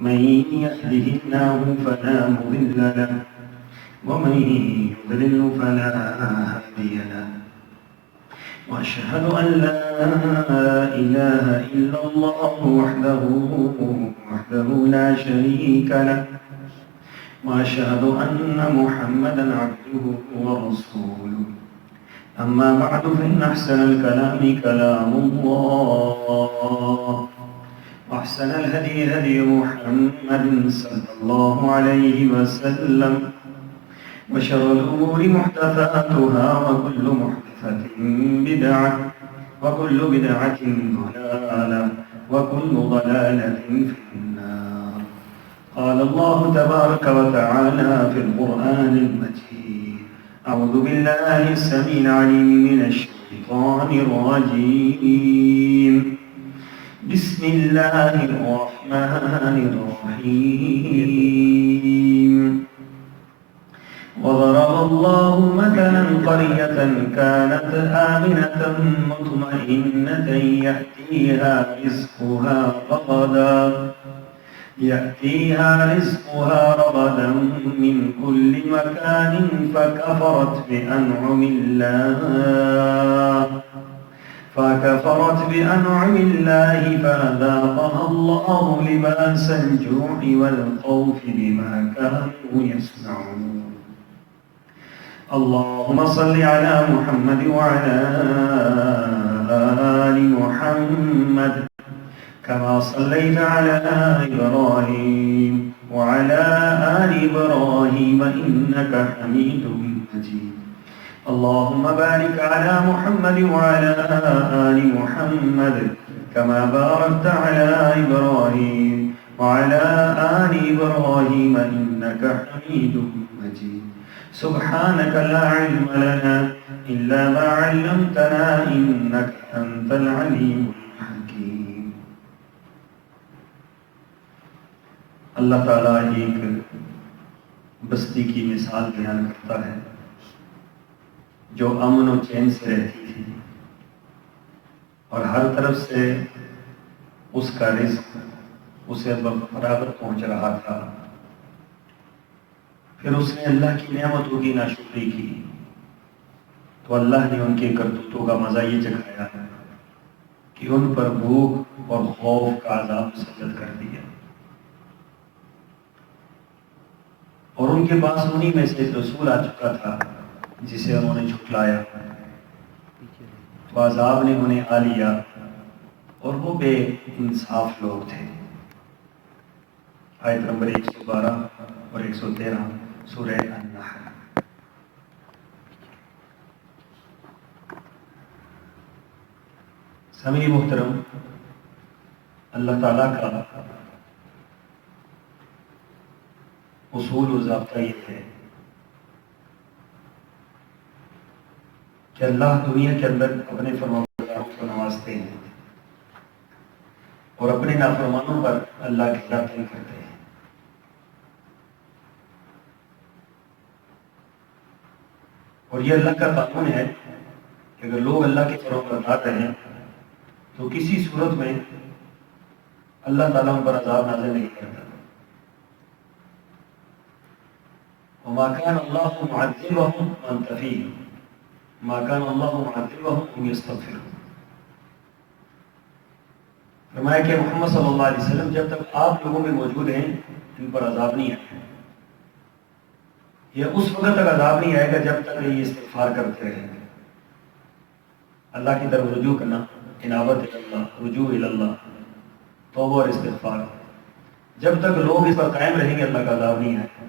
من يهده الله فلا مضل له ومن يضلل فلا هادي له وأشهد أن لا إله إلا الله وحده لا شريك له وأشهد أن محمدا عبده ورسوله أما بعد فإن أحسن الكلام كلام الله وأحسن الهدي هدي محمد صلى الله عليه وسلم وشر الأمور محدثاتها وكل محدثة بدعة وكل بدعة ضلالة وكل ضلالة في النار. قال الله تبارك وتعالى في القرآن المجيد: أعوذ بالله السميع العليم من الشيطان الرجيم. بسم الله الرحمن الرحيم. وضرب الله مثلا قرية كانت آمنة مطمئنة يأتيها رزقها رغدا من كل مكان فكفرت بأنعم الله فأذاقها الله لباس الجوع والخوف بما كانوا يصنعون. اللهم صل على محمد وعلى آل محمد كما صليت على إبراهيم وعلى آل إبراهيم إنك حميد مجيد. اللهم بارك على محمد وعلى آل محمد كما باركت على إبراهيم وعلى آل إبراهيم إنك حميد مجيد. سبحانك لا علم لنا إلا ما علمتنا إنك أنت العليم الحكيم. اللہ تعالیٰ ایک بستی کی مثال بیان کرتا ہے جو امن و چین سے رہتی تھی اور ہر طرف سے اس کا رزق اسے برابر پہنچ رہا تھا. پھر اس نے اللہ کی نعمتوں کی ناشکری کی تو اللہ نے ان کے کرتوتوں کا مزہ یہ چکھایا کہ ان پر بھوک اور خوف کا عذاب مسلط کر دیا. اور ان کے پاس انہی میں سے ایک رسول آ چکا تھا جسے انہوں نے جھٹلایا تو عذاب نے انہیں آ لیا اور وہ بے انصاف لوگ تھے. آیت نمبر 112 اور 113 سورہ النحل. سامعین محترم، اللہ تعالیٰ کا اصول و ضابطہ یہ ہے کہ اللہ دنیا کے اندر اپنے فرمانبرداروں کو نوازتے ہیں اور اپنے نافرمانوں پر اللہ کی تعریف کرتے ہیں. اور یہ اللہ کا قانون ہے کہ اگر لوگ اللہ کے فرمانبردار رہیں تو کسی صورت میں اللہ تعالیٰ ان پر عذاب نازل نہیں کرتا. وما كان الله معذبهم وانت فيهم ما كان الله معذبهم وهم يستغفرون. فرمایا کہ محمد صلی اللہ علیہ وسلم جب تک آپ لوگوں میں موجود ہیں ان پر عذاب نہیں آئے گا. یہ اس وقت تک عذاب نہیں آئے گا جب تک یہ استغفار کرتے رہیں گے. اللہ کی طرف رجوع کرنا، انابت اللہ، رجوع اللہ، توبہ اور استغفار. جب تک لوگ اس پر قائم رہیں گے اللہ کا عذاب نہیں آئے گا.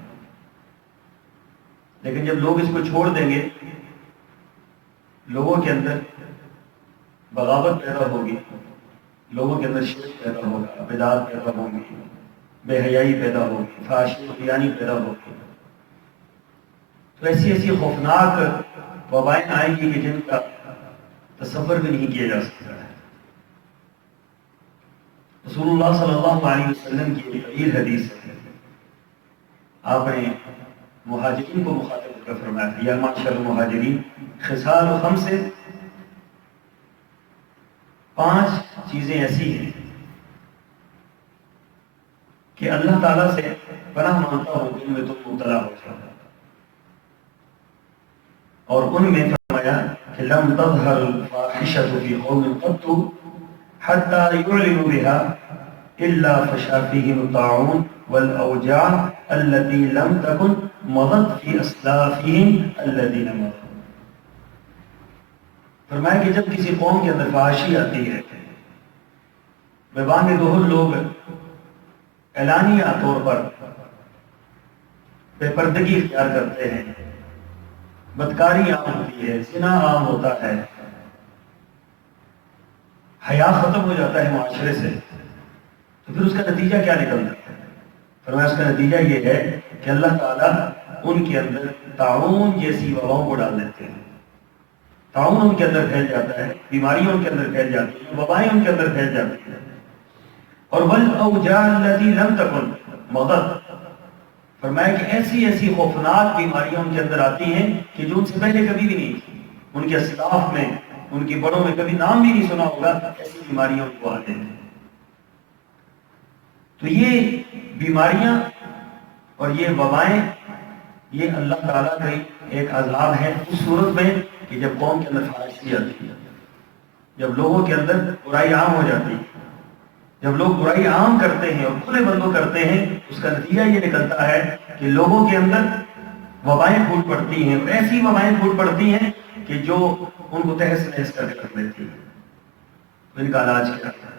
لیکن جب لوگ اس کو چھوڑ دیں گے لوگوں کے اندر بغاوت پیدا ہوگی، لوگوں کے اندر شرک پیدا ہوگا، بدعات پیدا ہوں گی، بے حیائی پیدا ہوگی، فحاشی و بیانی پیدا ہوگی. تو ایسی خوفناک وبائیں آئیں گی کہ جن کا تصور بھی نہیں کیا جا سکتا ہے. رسول اللہ صلی اللہ علیہ وسلم کی ایک طویل حدیث ہے. آپ نے مہاجرین کو مخاطب کر فرمایا تھا: یا معاشر المہاجرین خصال خمس، 5 چیزیں ایسی ہیں کہ اللہ تعالیٰ سے پناہ مانگتا ہوں کہ ان میں تم مبتلا ہو جاؤ. اور ان میں فرمایا کہ لم تظہر الفاحشۃ فی قوم قط حتى يعلنوا بها الا فشا فيهم الطاعون والاوجاع التي لم تكن مضت في اسلافهم الذين مضوا. فرمایا کہ جب کسی قوم کے اندر فحاشی آتی ہے، بیبان ظہور لوگ اعلانیہ طور پر بے پردگی اختیار کرتے ہیں، بدکاری عام ہوتی ہے، زنا عام ہوتا ہے، حیا ختم ہو جاتا ہے معاشرے سے، تو پھر اس کا نتیجہ کیا نکلتا ہے؟ فرمایا اس کا نتیجہ یہ ہے کہ اللہ تعالیٰ ان کے اندر طاعون جیسی وباؤں کو ڈال دیتے ہیں. طاعون ان کے اندر پھیل جاتا ہے، بیماریاں ان کے اندر پھیل جاتی ہیں، وبائیں ان کے اندر پھیل جاتی ہیں. اور والاوجاع التي لم تكن مضت، فرمایا کہ ایسی ایسی خوفناک بیماریاں ان کے اندر آتی ہیں کہ جو ان سے پہلے کبھی بھی نہیں تھی، ان کے اسلاف میں، ان کی بڑوں میں کبھی نام بھی نہیں سنا ہوگا، ایسی بیماریاں ان کو آتے ہیں. تو یہ بیماریاں اور یہ وبائیں یہ اللہ تعالیٰ کا ایک عذاب ہے اس صورت میں کہ جب قوم کے اندر فحاشی آتی ہے، جب لوگوں کے اندر برائی عام ہو جاتی ہے، جب لوگ برائی عام کرتے ہیں اور کھلے بندوں کرتے ہیں، اس کا نتیجہ یہ نکلتا ہے کہ لوگوں کے اندر وبائیں پھوٹ پڑتی ہیں، اور ایسی وبائیں پھوٹ پڑتی ہیں کہ جو ان کو تہس نہس کر کے رکھ دیتی ہیں. ان کا علاج کیا ہے؟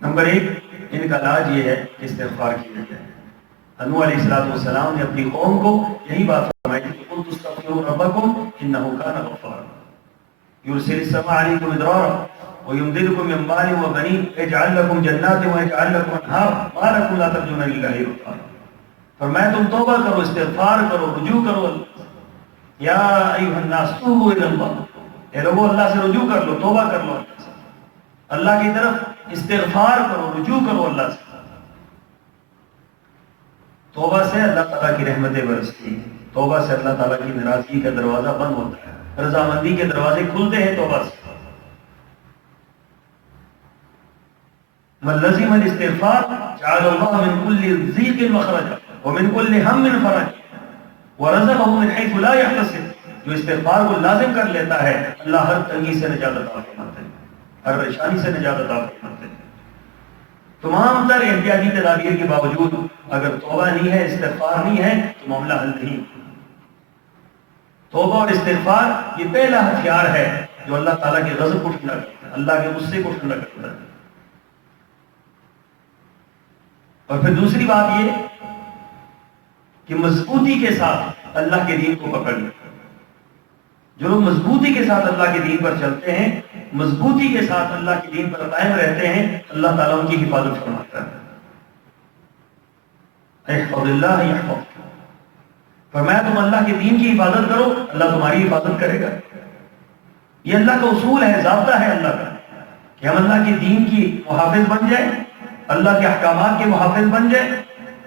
نمبر 1 ان کا علاج یہ ہے کہ استغفار کیا جائے. نوح علیہ السلام نے اپنی قوم کو یہی بات فرمائی کہ قلت استغفروا ربکم انہ کان غفارا یرسل السماء علیکم مدرارا وَيُمْدِدْكُمْ مِنْ أَمْوَالٍ وَبَنِينَ وَيَجْعَلْ لَكُمْ جَنَّاتٍ وَيَجْعَلْ لَكُمْ أَنْهَارًا مَا لَكُمْ لَا تَرْجُونَ لِلَّهِ وَقَارًا. فرمایا تم توبہ کرو، استغفار کرو، رجوع کرو. یا ایھا الناس توبوا الی اللہ، اے لوگو اللہ سے رجوع کر لو، توبہ کر لو، اللہ کی طرف استغفار کرو، رجوع کرو اللہ سے. توبہ سے اللہ تعالیٰ کی رحمتیں برستی ہیں، توبہ سے اللہ تعالیٰ کی ناراضگی کا دروازہ بند ہوتا ہے، رضامندی کے دروازے کھلتے ہیں توبہ سے. من لزم الاستغفار جعل الله من كل ضيق مخرجا ومن كل هم فرجا ورزقه من حيث لا يحتسب. جو استغفار کو لازم کر لیتا ہے اللہ ہر تنگی سے نجات عطا فرماتے ہیں، ہر پریشانی سے نجات عطا فرماتے ہیں. تمام تر احتیاطی تدابیر کے باوجود اگر توبہ نہیں ہے، استغفار نہیں ہے، تو معاملہ حل نہیں. توبہ اور استغفار یہ پہلا ہتھیار ہے جو اللہ تعالیٰ کے غضب کو ٹھنڈا کرتا ہے، اللہ کے غصے کو ٹھنڈا کرتا ہے. اور پھر دوسری بات یہ کہ مضبوطی کے ساتھ اللہ کے دین کو پکڑ لیں. جو لوگ مضبوطی کے ساتھ اللہ کے دین پر چلتے ہیں، مضبوطی کے ساتھ اللہ کے دین پر قائم رہتے ہیں، اللہ تعالیٰ ان کی حفاظت فرماتا ہے. احفظ اللہ یحفظک، فرمایا تم اللہ کے دین کی حفاظت کرو، اللہ تمہاری حفاظت کرے گا. یہ اللہ کا اصول ہے، ضابطہ ہے اللہ کا کہ ہم اللہ کے دین کی محافظ بن جائیں، اللہ کے احکامات کے محافظ بن جائیں،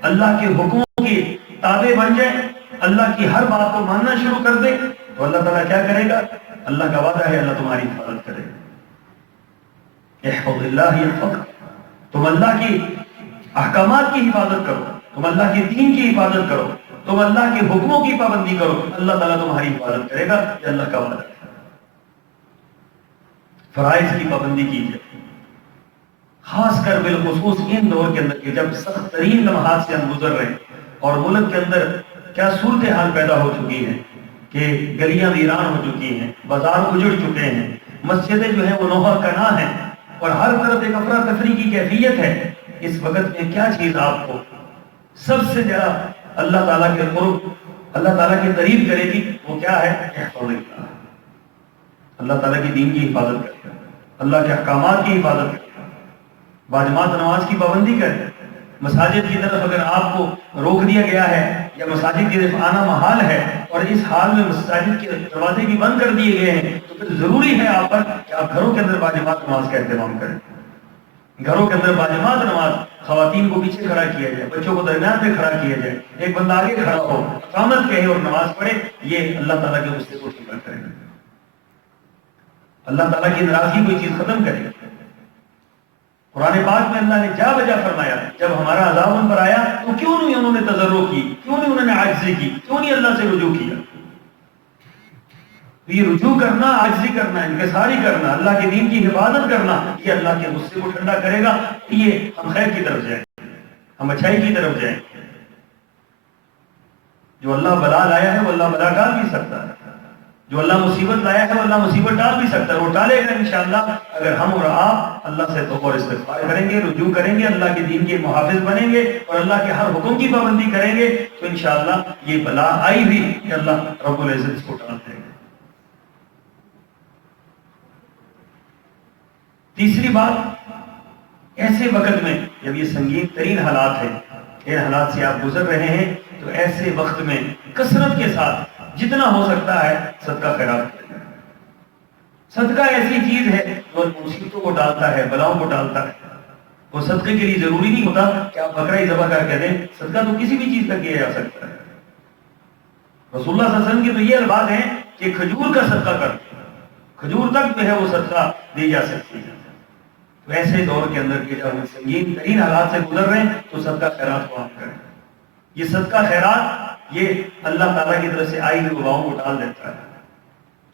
اللہ کے حکموں کی تابع بن جائیں، اللہ کی ہر بات کو ماننا شروع کر دیں. تو اللہ تعالیٰ کیا کرے گا؟ اللہ کا وعدہ ہے اللہ تمہاری حفاظت کرے گا. احفظ اللہ یحفظک، تم اللہ کی احکامات کی حفاظت کرو، تم اللہ کے دین کی حفاظت کرو، تم اللہ کے حکموں کی پابندی کرو، اللہ تعالیٰ تمہاری حفاظت کرے گا. یہ اللہ کا وعدہ ہے. فرائض کی پابندی کیجیے، خاص کر بالخصوص ان دور کے اندر کہ جب سخت ترین لمحات سے ہم گزر رہے ہیں اور ملک کے اندر کیا صورتحال پیدا ہو چکی ہے کہ گلیاں ویران ہو چکی ہیں، بازار اجڑ چکے ہیں، مسجدیں جو ہیں وہ نوحہ کنا ہیں، اور ہر طرف ایک افراتفری کی کیفیت ہے. اس وقت میں کیا چیز آپ کو سب سے زیادہ اللہ تعالیٰ کے قرب، اللہ تعالیٰ کے قریب کرے گی؟ وہ کیا ہے؟ احفظ اللہ، اللہ تعالیٰ کی دین کی حفاظت کرے، اللہ کے احکامات کی حفاظت کرے، باجماعت نماز کی پابندی کرے. مساجد کی طرف اگر آپ کو روک دیا گیا ہے یا مساجد کی طرف آنا محال ہے اور اس حال میں مساجد کے دروازے بھی بند کر دیے گئے ہیں، تو پھر ضروری ہے آپ پر کہ آپ گھروں کے اندر باجماعت نماز کا اہتمام کریں. گھروں کے اندر باجماعت نماز، خواتین کو پیچھے کھڑا کیا جائے، بچوں کو درمیان میں کھڑا کیا جائے، ایک بندہ آگے کھڑا ہو، اقامت کہے اور نماز پڑھے. یہ اللہ تعالیٰ کے غصے کو ٹھنڈا کرے گا، اللہ تعالیٰ کی ناراضگی کوئی چیز ختم کرے گا. قرآن پاک میں اللہ نے جا بجا فرمایا جب ہمارا عذاب ان پر آیا تو کیوں نہیں انہوں نے تضرع کی، کیوں نہیں انہوں نے عاجزی کی، کیوں نہیں اللہ سے رجوع کیا؟ یہ رجوع کرنا، عاجزی کرنا، انکساری کرنا، اللہ کے دین کی حفاظت کرنا، یہ اللہ کے غصے کو ٹھنڈا کرے گا، یہ ہم خیر کی طرف جائیں، ہم اچھائی کی طرف جائیں۔ جو اللہ بلا لایا ہے وہ اللہ بلا ٹال بھی سکتا ہے، جو اللہ مصیبت لایا ہے وہ اللہ مصیبت ٹال بھی سکتا ہے، وہ ٹالے گا انشاءاللہ اگر ہم اور آپ اللہ سے توبہ اور استغفار کریں گے، رجوع کریں گے، اللہ کے دین کے محافظ بنیں گے اور اللہ کے ہر حکم کی پابندی کریں گے تو انشاءاللہ یہ بلا آئی بھی کہ اللہ رب العزت اس کو ٹال دے گا۔ تیسری بات، ایسے وقت میں جب یہ سنگین ترین حالات ہیں، ان حالات سے آپ گزر رہے ہیں، تو ایسے وقت میں کثرت کے ساتھ جتنا ہو سکتا ہے صدقہ خیرات کریں۔ صدقہ ایسی چیز ہے جو مصیبتوں کو ٹالتا ہے، بلاؤں کو ٹالتا ہے۔ وہ صدقے کے لیے ضروری نہیں ہوتا کہ آپ بکرا ہی ذبح کر کے دیں، صدقہ تو کسی بھی چیز کا کیا جا سکتا ہے۔ رسول اللہ صلی اللہ علیہ وسلم کی تو یہ الفاظ ہیں کہ کھجور کا صدقہ کر، کھجور تک جو ہے وہ صدقہ دی جا سکتی ہے۔ تو ایسے دور کے اندر کہ جب ہم سنگین ترین حالات سے گزر رہے ہیں تو صدقہ خیرات کو آپ کریں۔ یہ صدقہ خیرات یہ اللہ تعالیٰ کی طرف سے آئی ہوئی وباؤں کو ٹال دیتا ہے۔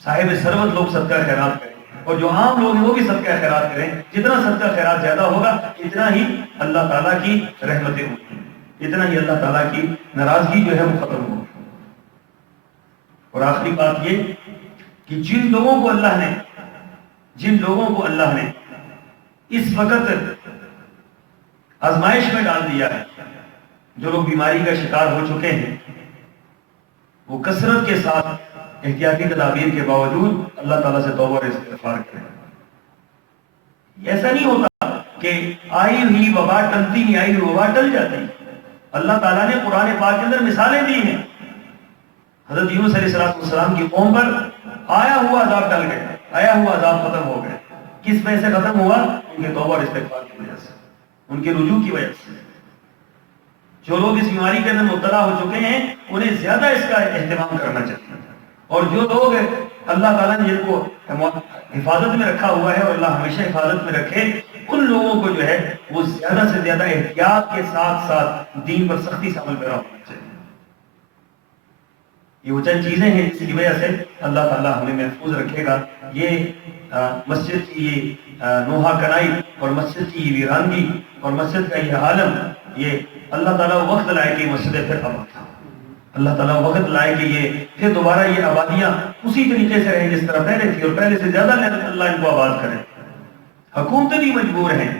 صاحب ثروت لوگ صدقہ خیرات کریں اور جو عام لوگ ہیں وہ بھی صدقہ خیرات کریں۔ جتنا صدقہ خیرات زیادہ ہوگا اتنا ہی اللہ تعالیٰ کی رحمتیں ہوگی، اتنا ہی اللہ تعالیٰ کی ناراضگی جو ہے وہ ختم ہوگی۔ اور آخری بات یہ کہ جن لوگوں کو اللہ نے اس وقت آزمائش میں ڈال دیا ہے، جو لوگ بیماری کا شکار ہو چکے ہیں، وہ کثرت کے ساتھ احتیاطی تدابیر کے باوجود اللہ تعالیٰ سے توبہ اور استغفار کریں۔ ایسا نہیں ہوتا کہ آئی ہوئی وبا ٹلتی نہیں، آئی ہوئی وبا ٹل جاتی۔ اللہ تعالیٰ نے قرآن پاک کے اندر مثالیں دی ہیں۔ حضرت یونس علیہ السلام کی قوم پر آیا ہوا عذاب ٹل گیا، آیا ہوا عذاب ختم ہو گیا۔ کس وجہ سے ختم ہوا؟ ان کے توبہ اور استغفار کی وجہ سے، ان کے رجوع کی وجہ سے۔ جو لوگ اس بیماری کے اندر مبتلا ہو چکے ہیں انہیں زیادہ اس کا اہتمام کرنا چاہیے، اور جو لوگ اللہ تعالیٰ نے جن کو حفاظت میں رکھا ہوا ہے اور اللہ ہمیشہ حفاظت میں رکھے، ان لوگوں کو جو ہے وہ زیادہ سے زیادہ احتیاط کے ساتھ ساتھ دین پر سختی سے عمل پیرا ہونا چاہیے۔ یہ وہ چند چیزیں ہیں جس کی وجہ سے اللہ تعالیٰ ہمیں محفوظ رکھے گا۔ یہ مسجد کی یہ نوحہ کنائی اور مسجد کی یہ ویرانگی اور مسجد کا یہ عالم، یہ اللہ تعالیٰ وقت لائے کہ مسجد پھر آباد تھا، اللہ تعالیٰ وقت لائے کہ یہ پھر دوبارہ یہ آبادیاں اسی طریقے سے رہیں جس طرح پہلے تھی، اور پہلے سے زیادہ اللہ ان کو آباد کرے۔ حکومتیں بھی مجبور ہیں،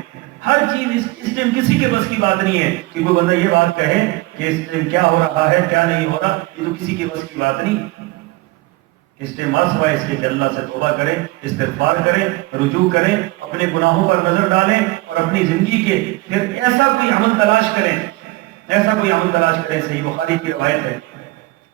ہر چیز اس ٹائم کسی کے بس کی بات نہیں ہے کہ کوئی بندہ یہ بات کہے کہ اس ٹائم کیا ہو رہا ہے کیا نہیں ہو رہا، یہ تو کسی کے بس کی بات نہیں۔ اس ٹائم سوائے اس کے کہ اللہ سے توبہ کریں، استغفار کریں، رجوع کریں، اپنے گناہوں پر نظر ڈالیں اور اپنی زندگی کے پھر ایسا کوئی عمل تلاش کریں، ایسا کوئی عمل تلاش کریں۔ صحیح بخاری کی روایت ہے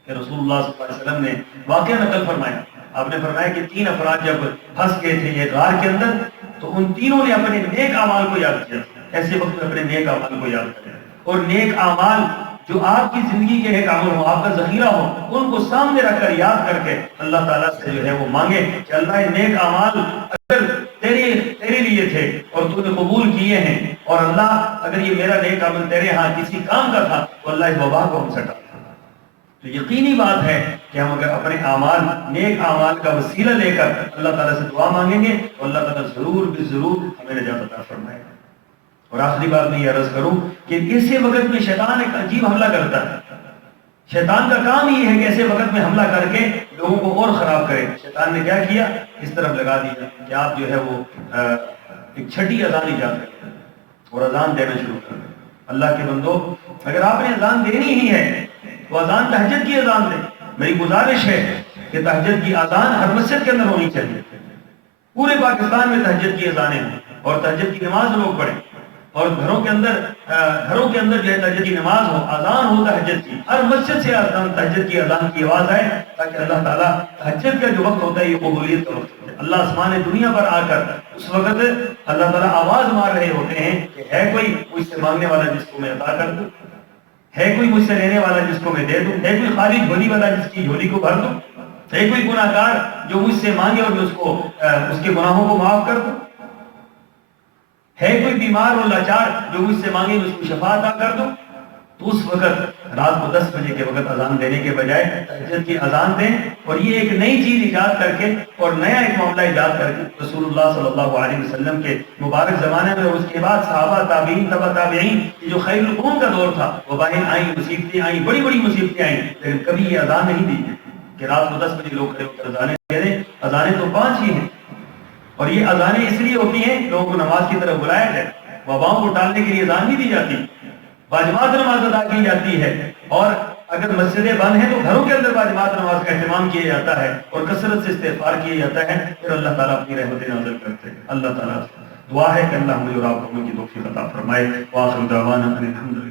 کہ رسول اللہ صلی اللہ علیہ وسلم نے واقعہ نقل فرمایا، آپ نے فرمایا کہ 3 افراد جب پھنس گئے تھے یہ غار کے اندر تو ان تینوں نے اپنے نیک اعمال کو یاد کیا۔ ایسے وقت میں اپنے نیک اعمال کو یاد کریں، اور نیک اعمال جو آپ کی زندگی کے ایک عمل ہو، آپ کا ذخیرہ ہو، ان کو سامنے رکھ کر یاد کر کے اللہ تعالیٰ سے جو ہے وہ مانگے کہ اللہ یہ نیک اعمال اگر تیرے لیے تھے اور تو نے قبول کیے ہیں، اور اللہ اگر یہ میرا نیک عمل تیرے ہاں کسی کام کا تھا تو اللہ اس وبا کو ہم سے ٹال۔ تو یقینی بات ہے کہ ہم اگر اپنے اعمال، نیک اعمال کا وسیلہ لے کر اللہ تعالیٰ سے دعا مانگیں گے تو اللہ تعالیٰ ضرور بھی ضرور ہمیں نجات عطا فرمائے گا۔ اور آخری بات میں یہ عرض کروں کہ ایسے وقت میں شیطان ایک عجیب حملہ کرتا ہے۔ شیطان کا کام یہ ہے کہ ایسے وقت میں حملہ کر کے لوگوں کو اور خراب کرے۔ شیطان نے کیا کیا؟ اس طرف لگا دیا کہ آپ جو ہے وہ ایک چھٹی اذان ایجاد کریں اور اذان دینا شروع کریں۔ اللہ کے بندو، اگر آپ نے اذان دینی ہی ہے تو اذان تہجد کی اذان دیں۔ میری گزارش ہے کہ تہجد کی اذان ہر مسجد کے اندر ہونی چاہیے، پورے پاکستان میں تہجد کی اذانیں ہوں اور تہجد کی نماز لوگ پڑھیں، اور گھروں کے اندر جو ہے تہجد کی نماز ہو، اذان ہو تہجد کی، ہر مسجد سے تہجد کی اذان کی آواز آئے، تاکہ اللہ تعالیٰ تہجد کا جو وقت ہوتا ہے یہ قبولیت کا وقت ہوتا ہے۔ اللہ آسمان دنیا پر آ کر اس وقت اللہ تعالیٰ آواز مار رہے ہوتے ہیں کہ ہے کوئی مجھ سے مانگنے والا جس کو میں عطا کر دوں، ہے کوئی مجھ سے لینے والا جس کو میں دے دوں، ہے کوئی خالی جھولی والا جس کی جھولی کو بھر دوں، ہے کوئی گناہ گار جو مجھ سے مانگے اور میں اس کے گناہوں کو معاف کر دوں، ہے کوئی بیمار اور لاچار جو مجھ سے مانگے میں اس کو شفا عطا کر دوں؟ تو اس وقت رات کو 10 بجے کے وقت اذان دینے کے بجائے تہجد کی اذان دیں، اور یہ ایک نئی چیز ایجاد کر کے اور نیا ایک معاملہ ایجاد کر کے رسول اللہ صلی اللہ علیہ وسلم کے مبارک زمانے میں اور اس کے بعد صحابہ تابعین تبع تابعین یہ جو خیر القرون کا دور تھا، وبائیں آئیں، مصیبتیں آئیں، بڑی بڑی مصیبتیں آئیں، لیکن کبھی یہ اذان نہیں دی کہ رات کو 10 بجے لوگ کھڑے ہو کر اذانیں دے دیں۔ اذانیں تو 5 ہی ہیں، اور یہ اذانیں اس لیے ہوتی ہیں لوگوں کو نماز کی طرف بلایا جائے، وباؤں کو ٹالنے کے لیے اذان نہیں دی جاتی، باجماعت نماز ادا کی جاتی ہے، اور اگر مسجدیں بند ہیں تو گھروں کے اندر باجماعت نماز کا اہتمام کیا جاتا ہے اور کثرت سے استغفار کیا جاتا ہے، پھر اللہ تعالیٰ اپنی رحمتیں نازل کرتے ہیں۔ اللہ تعالیٰ دعا ہے کہ اللہ ہمیں اور آپ کو ان کی توفیق عطا فرمائے۔ وآخر دعوانا ان الحمد للہ۔